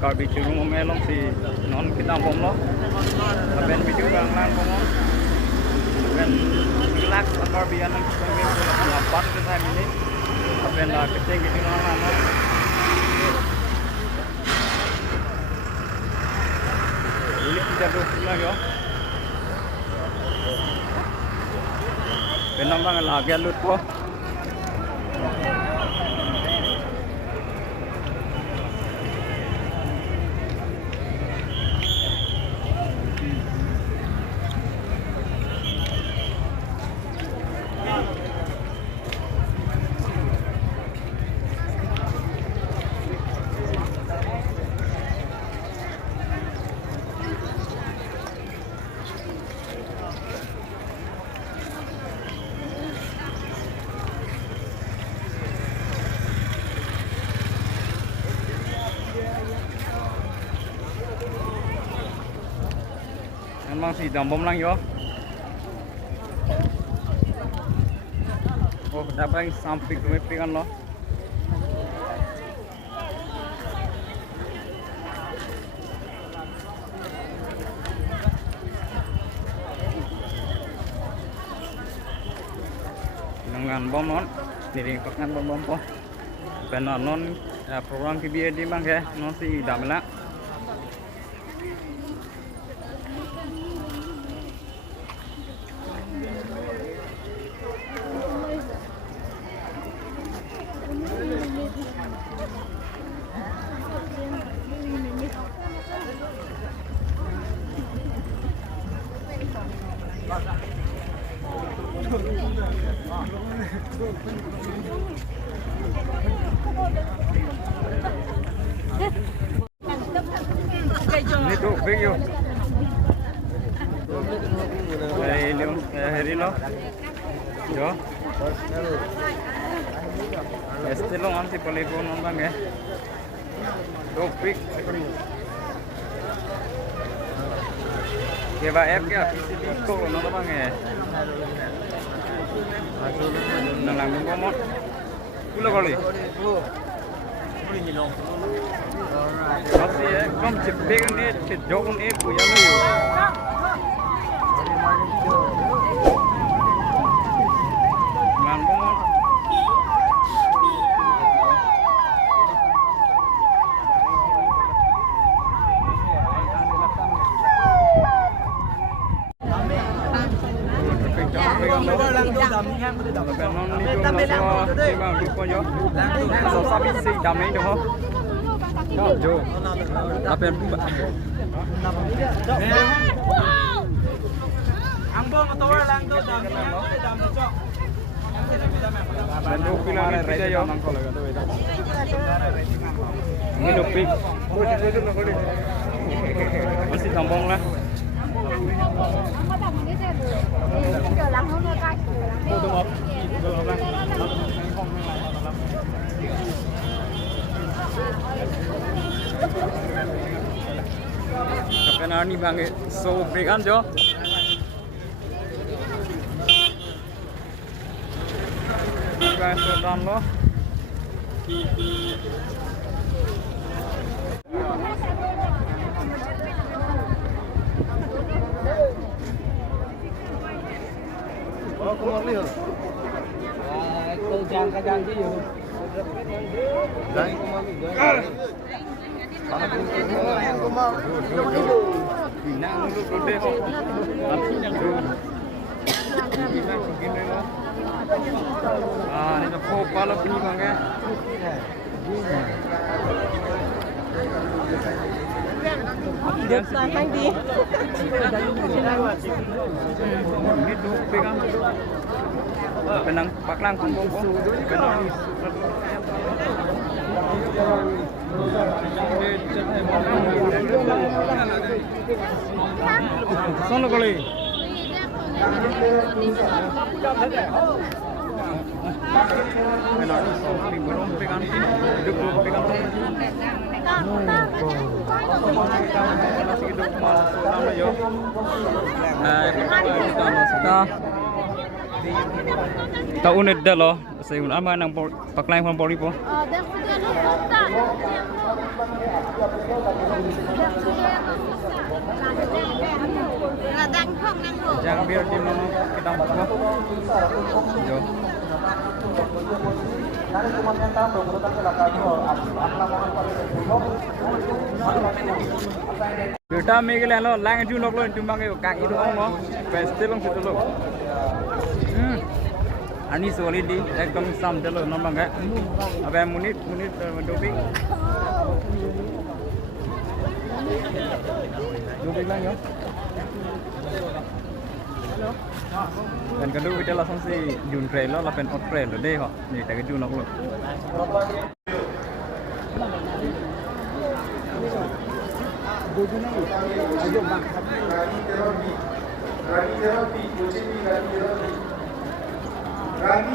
Kalau bicara ngomelong si non kita bom lo, tapi bicara lang bom lo, tapi relax atau biar nanti kita ngapain ke time ini, tapi nak kecil gitu non. Ini kita dulu lagi yo. Penambang lagi alut po. Memang si dambom lang yo. Oh, dapat yang sampai ke kan lo. Dengan bom non, diri pakan bom po. Benar non program KBA di mang ke, non si damla. Ini tuh big yo. Hari lo. Yo. Este lo anti polipon nambang ya. Tuh big. Keba app ya, PCB ko nambang ya. Nang bomot. Kulo kali. Masih ekdom cepet ni, cedok ni punya ni yo. Nang bomot. Ini dopik. Masih tambang lah. Kenapa ni bang? So big anjo. Guys, so down lo. Oh, kemana ni? Kau jangan ganti yo. Jangan kemana? Ini tu kepala bunyi bang ya. Sang di. Ini tu pegang. Penang paklang kumpul. Penang. Sono kali. Penang sono belum pegang ini. Hidup belum pegang. Masih hidup malas sono yo. Kita unit dah loh. Seun ama nang paklain from Pori po. Dan sudah lu buka. Radang phong nang lu. Jang biar di mana kita po. Jo. Kita mengilai lo, lang itu nak lo itu mangai kaki itu orang, pasti long situ lo. Ani solid di, ekdom sam jalo, nama enggak? Apa munit doping? Doping lang yo. Dan kedua kita langsung si Jun Trail lo, lapen Out Trail lo deh kok. Nih tak Jun nak lo. Rani